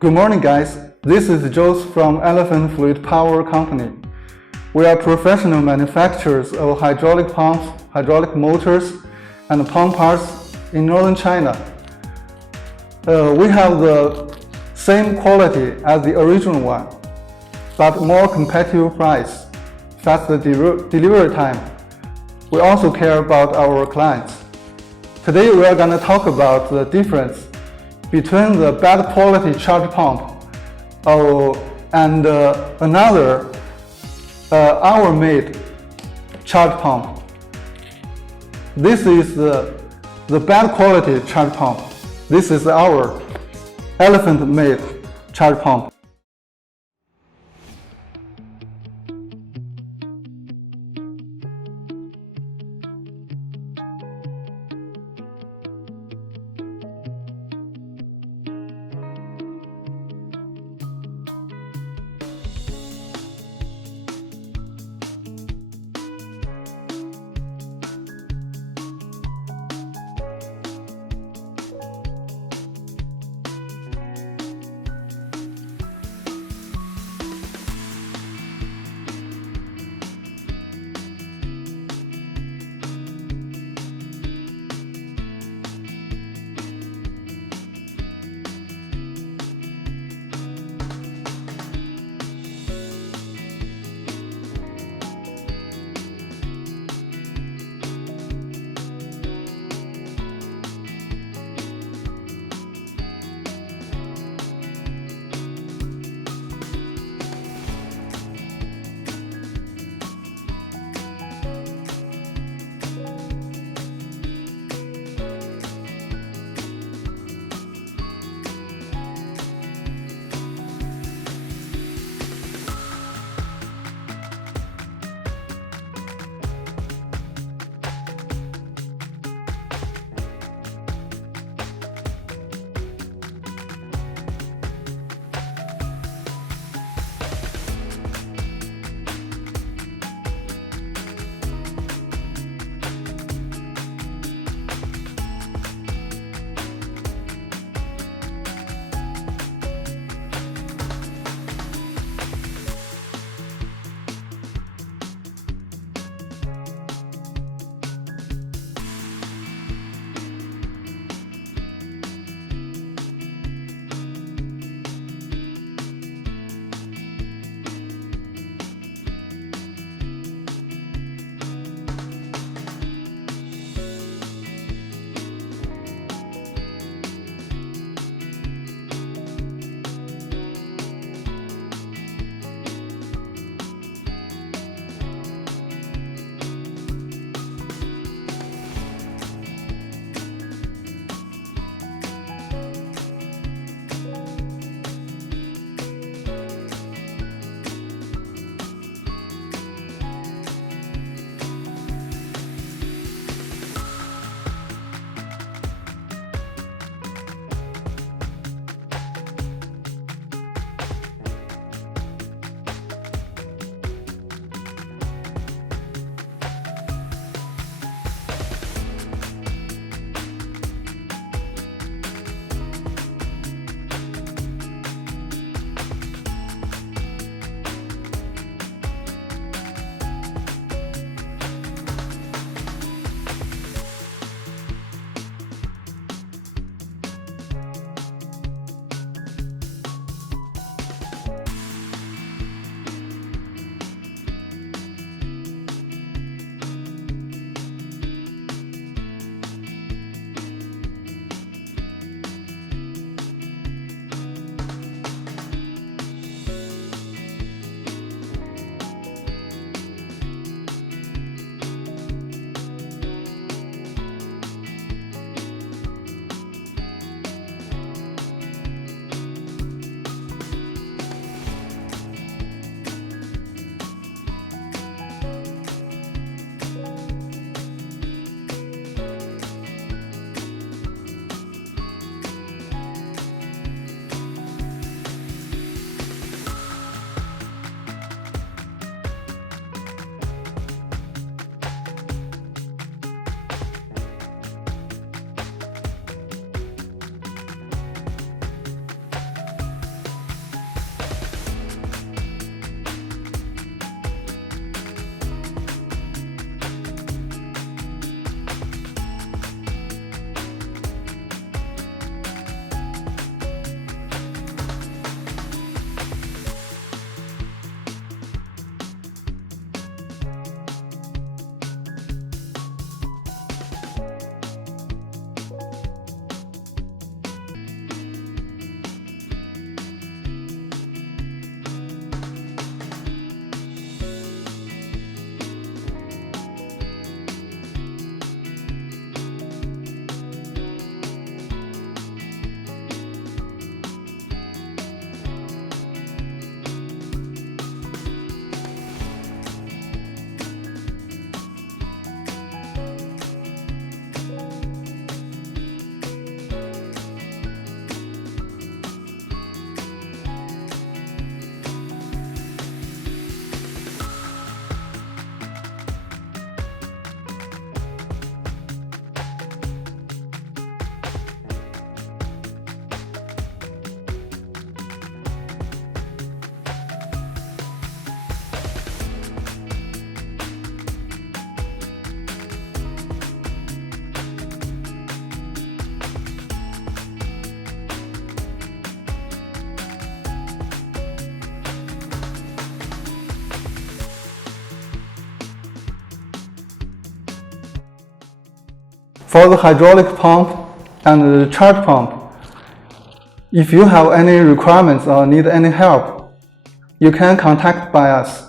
Good morning, guys. This is Joe from Elephant Fluid Power Company. We are professional manufacturers of hydraulic pumps, hydraulic motors, and pump parts in northern China. We have the same quality as the original one, but more competitive price, faster delivery time. We also care about our clients. Today we are going to talk about the difference between the bad quality charge pump and another our-made charge pump. This is the bad quality charge pump. This is our elephant-made charge pump. For the hydraulic pump and the charge pump, if you have any requirements or need any help, you can contact by us.